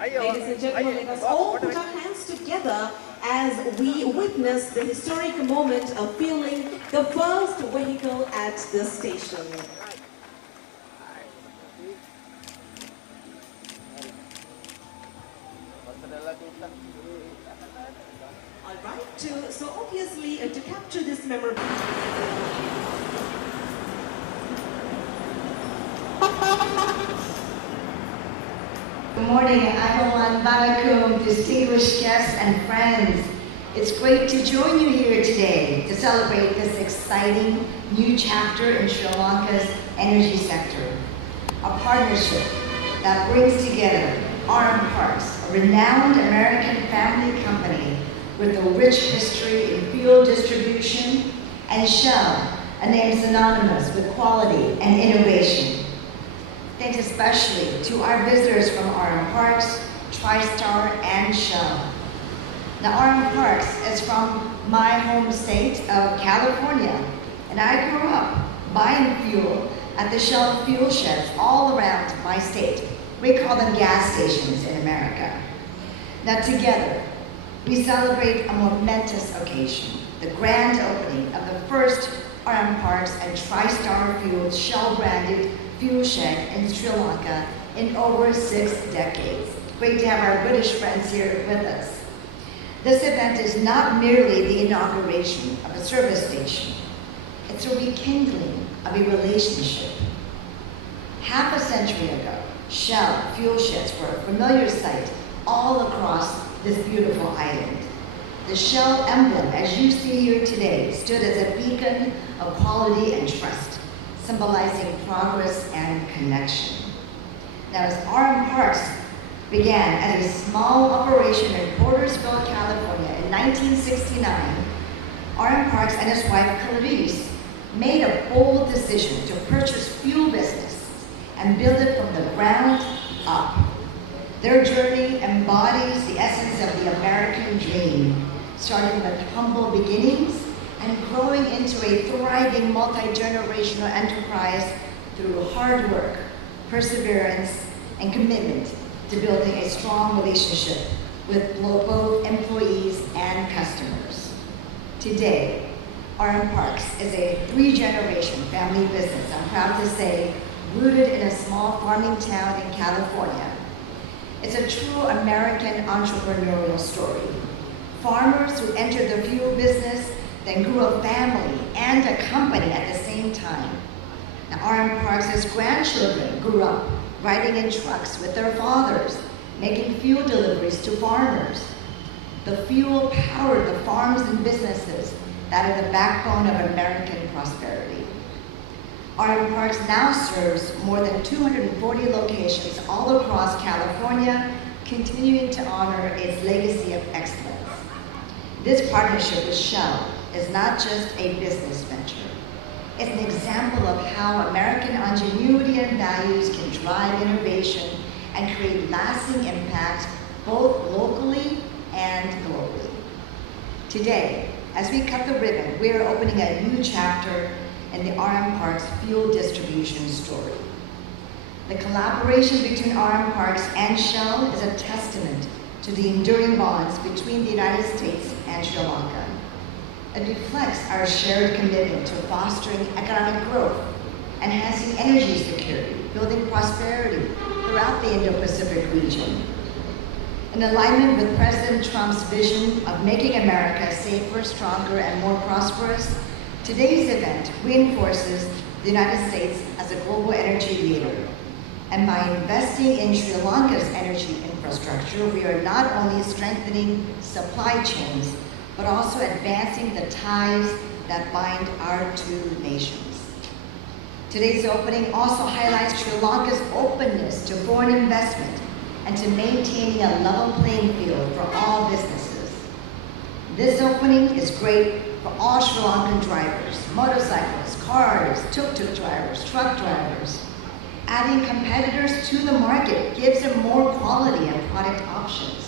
Ladies and gentlemen, let us all put our hands together as we witness the historic moment of fueling the first vehicle at the station. All right, so obviously to capture this memorable. Good morning, Agawan Barakum, distinguished guests and friends. It's great to join you here today to celebrate this exciting new chapter in Sri Lanka's energy sector. A partnership that brings together RM Parks, a renowned American family company with a rich history in fuel distribution, and Shell, a name synonymous with quality and innovation. Thanks especially to our visitors from RM Parks, TriStar, and Shell. Now, RM Parks is from my home state of California, and I grew up buying fuel at the Shell fuel sheds all around my state. We call them gas stations in America. Now, together, we celebrate a momentous occasion, the grand opening of the first RM Parks and TriStar fueled Shell-branded fuel shed in Sri Lanka in over 6 decades. Great to have our British friends here with us. This event is not merely the inauguration of a service station. It's a rekindling of a relationship. Half a century ago, Shell fuel sheds were a familiar sight all across this beautiful island. The Shell emblem, as you see here today, stood as a beacon of quality and trust, symbolizing progress and connection. Now, as RM Parks began as a small operation in Portersville, California in 1969, RM Parks and his wife, Clarice, made a bold decision to purchase fuel business and build it from the ground up. Their journey embodies the essence of the American dream, starting with humble beginnings and growing into a thriving multi-generational enterprise through hard work, perseverance, and commitment to building a strong relationship with both employees and customers. Today, RM Parks is a 3-generation family business, I'm proud to say, rooted in a small farming town in California. It's a true American entrepreneurial story. Farmers who entered the fuel business then grew a family and a company at the same time. Now, RM Parks' grandchildren grew up riding in trucks with their fathers, making fuel deliveries to farmers. The fuel powered the farms and businesses that are the backbone of American prosperity. RM Parks now serves more than 240 locations all across California, continuing to honor its legacy of excellence. This partnership with Shell is not just a business venture. It's an example of how American ingenuity and values can drive innovation and create lasting impact both locally and globally. Today, as we cut the ribbon, we are opening a new chapter in the RM Parks fuel distribution story. The collaboration between RM Parks and Shell is a testament to the enduring bonds between the United States and Sri Lanka. It reflects our shared commitment to fostering economic growth, enhancing energy security, building prosperity throughout the Indo-Pacific region. In alignment with President Trump's vision of making America safer, stronger, and more prosperous, today's event reinforces the United States as a global energy leader. And by investing in Sri Lanka's energy infrastructure, we are not only strengthening supply chains, but also advancing the ties that bind our two nations. Today's opening also highlights Sri Lanka's openness to foreign investment and to maintaining a level playing field for all businesses. This opening is great for all Sri Lankan drivers, motorcyclists, cars, tuk-tuk drivers, truck drivers. Adding competitors to the market gives them more quality and product options.